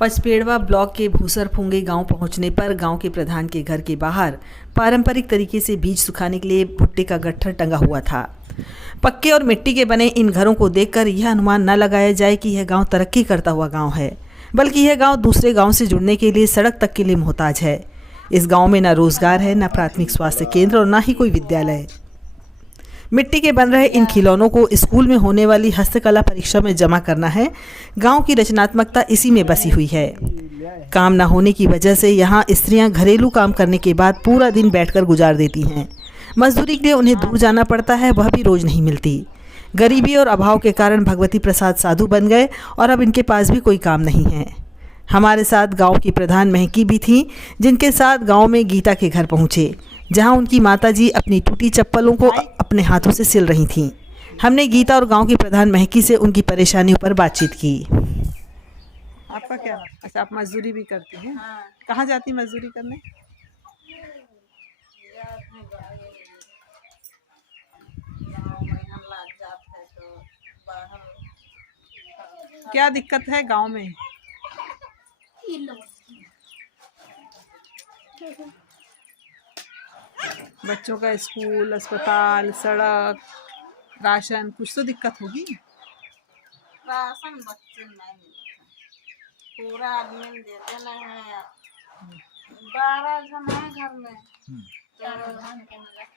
Pachpedwa block के भूसरफुंगे गांव पहुंचने पर गांव के प्रधान के घर के बाहर पारंपरिक तरीके से बीज सुखाने के लिए भुट्टे का गट्ठर टंगा हुआ था। पक्के और मिट्टी के बने इन घरों को देखकर यह अनुमान न लगाया जाए कि यह गांव तरक्की करता हुआ गांव है, बल्कि यह गांव दूसरे गांव से जुड़ने के लिए सड़क तक के लिए मोहताज है। इस गांव में न रोजगार है, न प्राथमिक स्वास्थ्य केंद्र और न ही कोई विद्यालय। मिट्टी के बन रहे इन खिलौनों को स्कूल में होने वाली हस्तकला परीक्षा में जमा करना है। गांव की रचनात्मकता इसी में बसी हुई है। काम न होने की वजह से यहाँ स्त्रियां घरेलू काम करने के बाद पूरा दिन बैठकर गुजार देती हैं। मजदूरी के लिए उन्हें दूर जाना पड़ता है, वह भी रोज नहीं मिलती। गरीबी और अभाव के कारण भगवती प्रसाद साधु बन गए और अब इनके पास भी कोई काम नहीं है। हमारे साथ गांव की प्रधान महकी भी थी, जिनके साथ गांव में गीता के घर पहुंचे, जहां उनकी माताजी अपनी टूटी चप्पलों को अपने हाथों से सिल रही थीं। हमने गीता और गांव की प्रधान महकी से उनकी परेशानियों पर बातचीत की। आपका क्या? अच्छा, आप मजदूरी भी करती हैं? हाँ। कहाँ जाती मजदूरी करने? गाँव में हम लग जाते हैं तो बाहर क्या दिक्कत है गांव में? बच्चों का स्कूल, अस्पताल, सड़क, राशन, कुछ तो दिक्कत होगी। राशन बच्चे नहीं मिलता, पूरा आदमी देते नहीं है। 12 जन है घर में, तो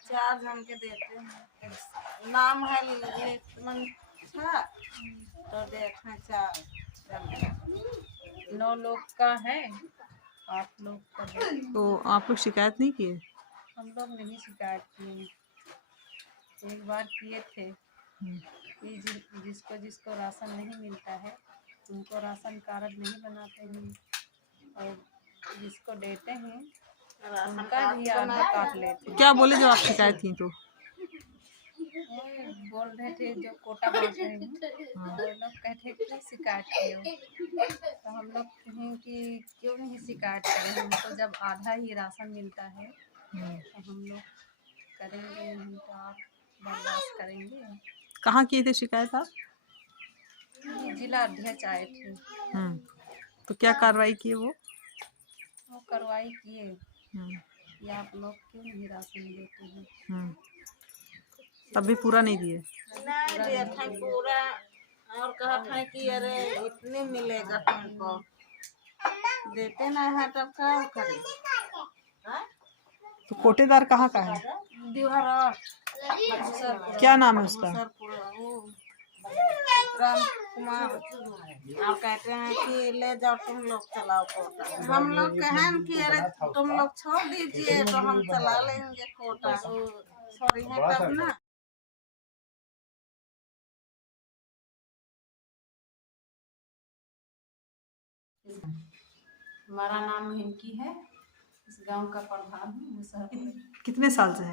4 जन के देते हैं। नाम है लिखमन था तो देखें 4 जन। 9 लोग का है, 8 लोग का है। तो आप लोग शिकायत नहीं किए? हम लोग नहीं शिकायत किए, एक बार किए थे कि जिसको जिसको राशन नहीं मिलता है उनको राशन कार्ड नहीं बनाते हैं, और जिसको देते हैं उनका भी आधार काट लेते हैं। क्या बोले जब आप शिकायत की तो? बोल रहे थे जो कोटा बांट रहे हैं, वो लोग कहते कि शिकायत किए, तो हम लोग कहें कि क्यों नहीं शिकायत करें, हमको जब आधा ही राशन मिलता है तो हम लोग करेंगे, नहीं तो आप बर्दाश्त करेंगे। कहाँ किए थे शिकायत आप? जिला अध्यक्ष आए थे। तो क्या कार्रवाई किए वो? कार्रवाई किए कि आप लोग क्यों नहीं राशन देते हैं। तब भी पूरा नहीं दिए? नहीं दिया था पूरा, और कहा था कि अरे इतने मिलेगा तुमको, देते नहीं है तब क्या करें। तो कोटेदार कहाँ का है? दिवहरा। क्या नाम है उसका? राम कुमार। और कहते हैं कि ले जाओ तुम लोग चलाओ कोटा। हम लोग कहें कि अरे तुम लोग छोड़ दीजिए तो हम चला लेंगे कोटा, सॉरी है तब ना। हमारा नाम हिंकी है, इस गांव का प्रधान हूँ। कितने साल से है?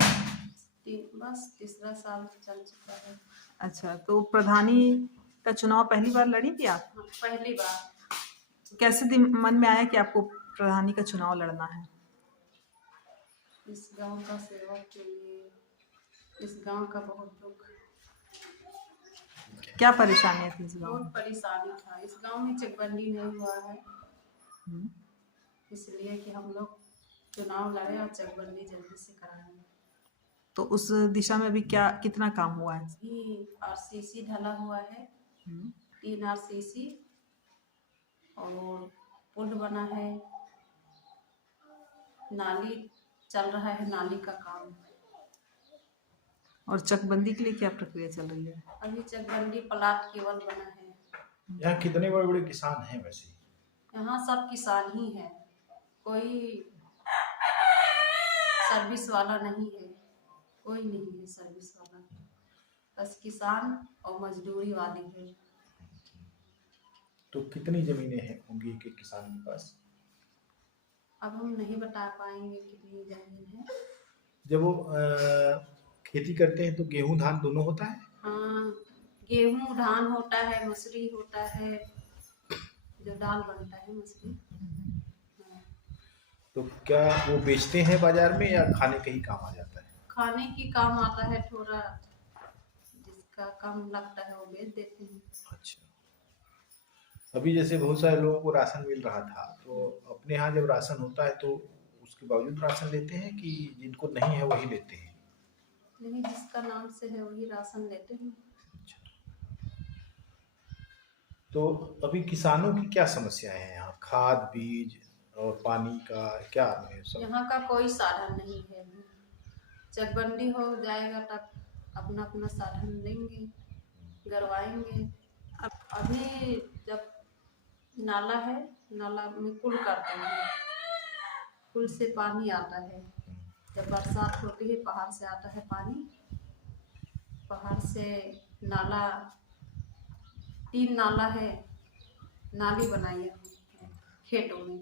बस तीसरा साल चल चुका है। अच्छा, तो प्रधानी का चुनाव पहली बार लड़ी थी आप? पहली बार। कैसे मन में आया कि आपको प्रधानी का चुनाव लड़ना है? इस गांव का सेवा के लिए, इस गांव का बहुत दुख। क्या परेशानी थी इस गांव में? बहुत परेशानी था, इस गांव में चकबंदी नहीं हुआ है, इसलिए कि हम लोग चुनाव लड़े और चकबंदी जल्दी से कराएं। तो उस दिशा में अभी क्या कितना काम हुआ है? आरसीसी ढला हुआ है, 3 आरसीसी, और पुल बना है, नाली चल रहा है, नाली का काम। और चकबंदी के लिए क्या प्रक्रिया चल रही है? अभी चकबंदी प्लाट केवल बना है। यहाँ कितने बड़े बड़े किसान हैं वैसे? यहाँ सब किसान ही है, कोई सर्विस वाला नहीं है, कोई नहीं है सर्विस वाला, बस किसान और मजदूरी वाली है। तो कितनी जमीनें हैं होंगी के किसान के पास? अब हम नहीं बता पाएंगे कितनी जमीन है। जब वो खेती करते हैं तो गेहूं धान दोनों होता है? हाँ, गेहूं धान होता है, मसूरी होता है, जो दाल बनता है मसूरी। तो क्या वो बेचते हैं बाजार में या खाने के ही काम आ जाता है? खाने की काम आता है, थोड़ा जिसका कम लगता है वो बेच देते हैं। अच्छा, अभी जैसे बहुत सारे लोगों को राशन मिल रहा था, तो अपने यहाँ जब राशन होता है तो उसके बावजूद राशन लेते हैं कि जिनको नहीं है वही लेते हैं? नहीं, जिसका नाम से है वही राशन लेते हैं। तो अभी किसानों की क्या समस्याएं हैं यहाँ? खाद, बीज और पानी का क्या है सब? यहाँ का कोई साधन नहीं है अभी। चकबंदी हो जाएगा तब अपना अपना साधन लेंगे, गरवाएंगे। अब अभी जब नाला है, नाला में कुल करते हैं, कुल से पानी आता है। जब बरसात होती है पहाड़ से आता है पानी, पहाड़ से नाला, 3 नाला है, नाली बनाई है हमने खेतों में।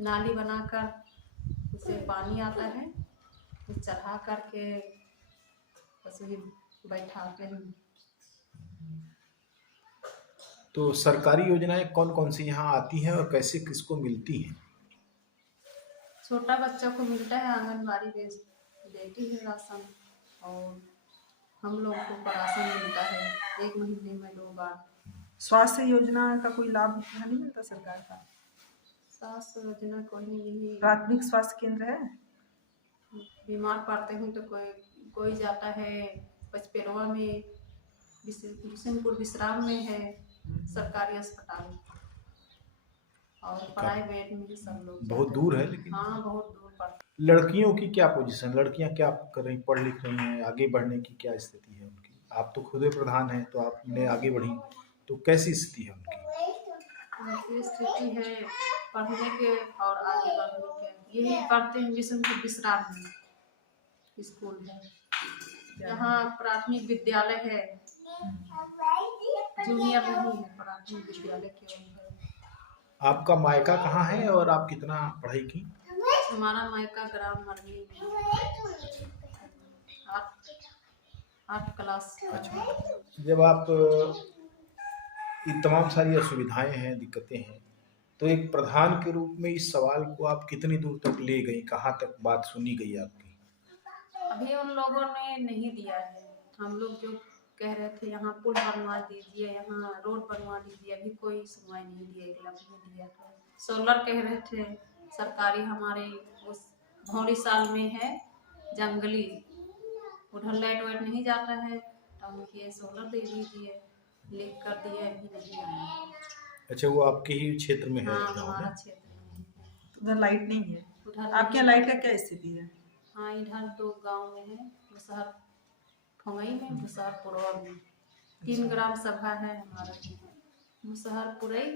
नाली बनाकर उसे पानी आता है, फिर चढ़ा करके बस वही बैठाते हैं। तो सरकारी योजनाएं कौन कौन सी यहाँ आती हैं और कैसे किसको मिलती हैं? छोटा बच्चों को मिलता है, आंगनबाड़ी देती है राशन, और हम लोग को राशन मिलता है 1 महीने में 2 बार। स्वास्थ्य योजना का कोई लाभ यहाँ नहीं मिलता सरकार का? स्वास्थ्य योजना कोई नहीं। प्राथमिक स्वास्थ्य केंद्र है? बीमार पड़ते हैं तो कोई जाता है पचपेड़वा में, बिशनपुर विश्राम में है सरकारी अस्पताल, और प्राइवेट में सब लोग बहुत जाते दूर हैं। है लेकिन। हाँ, बहुत दूर पड़ता लड़कियों की क्या पोजीशन? लड़कियां क्या कर रही, पढ़ लिख रही हैं, आगे बढ़ने की क्या स्थिति है उनकी? आप तो खुद प्रधान हैं, तो आपने आगे बढ़ी, तो कैसी स्थिति है उनकी? है। उनकी स्थिति है पढ़ने के और आगे बढ़ने के। यही पढ़ते हैं बिशनपुर विश्राम में स्कूल है। यहाँ प्राथमिक विद्यालय है, जूनियर नहीं है, प्राथमिक विद्यालय केवल है। आपका मायका कहाँ है और आप कितना पढ़ाई की? हमारा मायका ग्राम मरनी में, 8 क्लास। अच्छा, जब आप ये तमाम सारी असुविधाएं हैं, दिक्कतें हैं, तो एक प्रधान के रूप में इस सवाल को आप कितनी दूर तक ले गई? कहाँ तक बात सुनी गई आपकी? अभी उन लोगों ने नहीं दिया है। हम लोग जो कह रहे थे यहाँ पुल बनवा दीजिए, यहाँ रोड बनवा दीजिए, अभी कोई सुनवाई नहीं दिया है। सोलर कह रहे थे सरकारी, हमारे उस भौरी साल में है जंगली, उधर लाइट वाइट नहीं जाता है, तो उनके सोलर दे दीजिए, लिख कर दिए, अभी नहीं आया। अच्छा, वो आपके ही क्षेत्र में है? हाँ, गाँव हमारा में? क्षेत्र में है। उधर लाइट नहीं है? उधर आपके यहाँ लाइट का क्या स्थिति है? हाँ, इधर 2 गांव में है, मुसहर फंगई में, मुसहर पुरवा में। 3 ग्राम सभा है हमारा, मुसहर पुरई,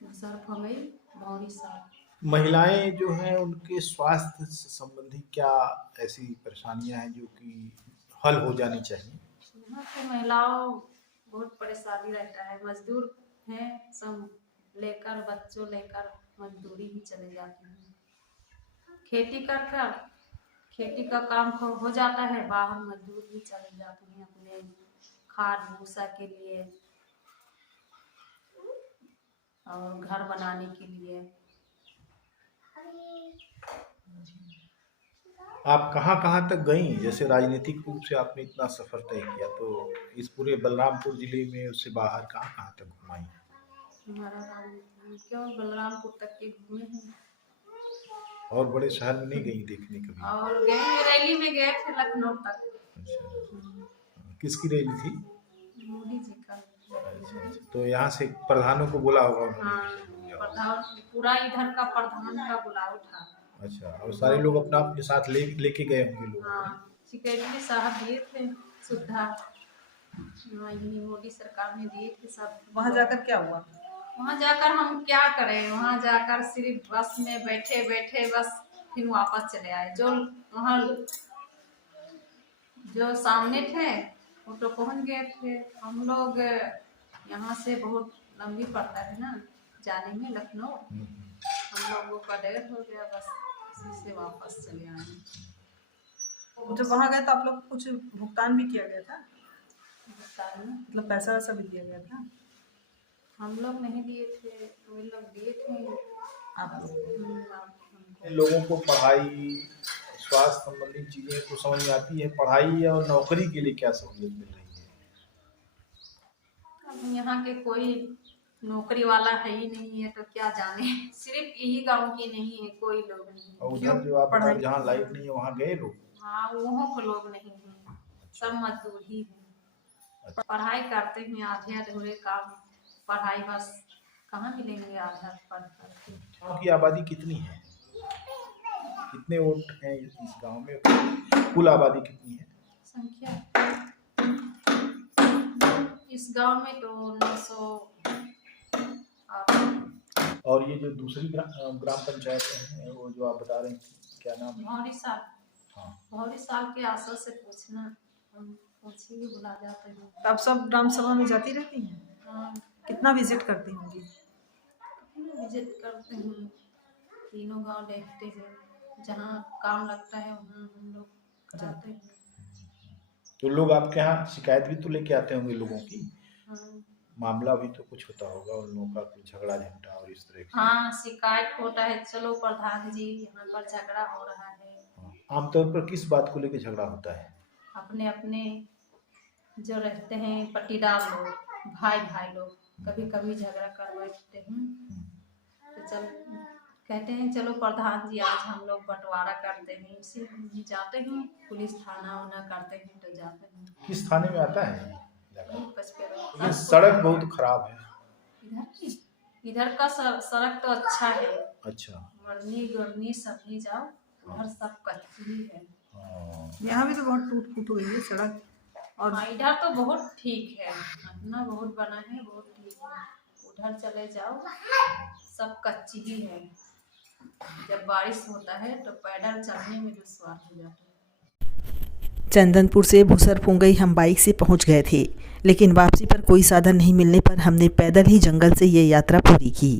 मुसहर फंगई, भौरी साल। महिलाएं जो हैं उनके स्वास्थ्य से संबंधी क्या ऐसी परेशानियां हैं जो कि हल हो जानी चाहिए? यहाँ की महिलाओं बहुत परेशानी रहता है, मजदूर हैं सब, लेकर बच्चों लेकर मजदूरी भी चले जाते हैं। खेती कर खेती का काम हो जाता है, बाहर मजदूर भी चले जाते हैं अपने खाद भूसा के लिए और घर बनाने के लिए। आप कहाँ कहाँ तक गई? जैसे राजनीतिक रूप से आपने इतना सफर तय किया, तो इस पूरे बलरामपुर जिले में उससे बाहर कहाँ कहाँ तक घुमाई? हमारा क्यों बलरामपुर तक के घूमे हैं, और बड़े शहर में नहीं गई देखने कभी? और गए रैली में गए थे लखनऊ तक। अच्छा, किसकी रैली थी? मोदी जी का। अच्छा, तो यहाँ से प्रधानों को बोला होगा उन्होंने? हाँ, प्रधान पूरा इधर का प्रधान का बुलाव था। अच्छा, और सारे लोग अपना अपने साथ लेके गए होंगे लोग? हाँ, सेक्रेटरी साहब दिए थे सुविधा, हाँ, यही मोदी सरकार ने दिए थे सब। वहाँ जाकर क्या हुआ? वहाँ जाकर हम क्या करें, वहाँ जाकर सिर्फ बस में बैठे बैठे बस फिर वापस चले आए। जो वहाँ जो सामने थे वो तो पहुँच गए थे, हम लोग यहाँ से बहुत लंबी पड़ता है ना जाने में लखनऊ, हम लोगों का देर हो गया, बस इसी से वापस चले आए। जब वहाँ गए तो आप लोग को कुछ भुगतान भी किया गया था? भुगतान में मतलब पैसा वैसा भी दिया गया था? हम लोग नहीं दिए थे, वे लोग दिए थे। आप लोग इन लोगों को पढ़ाई, स्वास्थ्य संबंधी चीजें तो समझ में आती है, पढ़ाई और नौकरी के लिए क्या सहूलियत मिल रही है? अब यहाँ के कोई नौकरी वाला है ही नहीं है तो क्या जाने। सिर्फ यही गांव की नहीं है, कोई लोग नहीं है। और उधर जो आप बता जहाँ लाइट नहीं है वहाँ गए लोग? हाँ, वहाँ को लोग नहीं है, सब मजदूर ही है। पढ़ाई करते हैं, आधे अधूरे काम, पढ़ाई बस कहाँ मिलेंगे आधा पढ़ करके। गाँव की आबादी कितनी है? कितने वोट हैं इस गांव में? कुल आबादी कितनी है? संख्या इस गांव में तो 900। और ये जो दूसरी ग्राम पंचायतें हैं वो जो आप बता रही थी, क्या नाम है? भौरी साल। हाँ, भौरी साल के आशा से पूछना, हम पूछी ही भुला जाते हैं। तो आप सब ग्राम सभा में जाती रहती हैं? हाँ, कितना विजिट करती होंगी? विजिट करते हैं, तीनों गांव देखते हैं, जहाँ काम लगता है वहाँ हम लोग कराते हैं। तो लोग आपके यहाँ शिकायत भी तो लेके आते होंगे लोगों की? हाँ, मामला भी तो कुछ होता होगा उन लोगों का, कुछ झगड़ा झंटा और इस तरह से? हाँ, शिकायत होता है, चलो प्रधान जी यहाँ पर झगड़ा हो रहा है। हाँ, आमतौर पर किस बात को लेकर झगड़ा होता है? अपने अपने जो रहते हैं पट्टीदार लोग, भाई भाई लोग कभी कभी झगड़ा कर बैठते हैं, तो चल कहते हैं चलो प्रधान जी आज हम लोग बंटवारा करते हैं, इसी जाते हैं, पुलिस थाना वाना करते हैं तो जाते हैं। किस थाने में आता है? पचपेरा। सड़क बहुत खराब है। इधर का सड़क तो अच्छा है, अच्छा। मरनी गुरनी सभी जाओ, उधर सब कच्ची ही है। हाँ। यहाँ भी तो बहुत टूट फूट हुई है सड़क। और हाँ, इधर तो बहुत ठीक है, अपना बहुत बना है, बहुत ठीक है। उधर चले जाओ सब कच्ची ही है, जब बारिश होता है तो पैदल चलने में दुश्वार हो जाता है। चंदनपुर से भूसर फुंगई हम बाइक से पहुंच गए थे, लेकिन वापसी पर कोई साधन नहीं मिलने पर हमने पैदल ही जंगल से ये यात्रा पूरी की।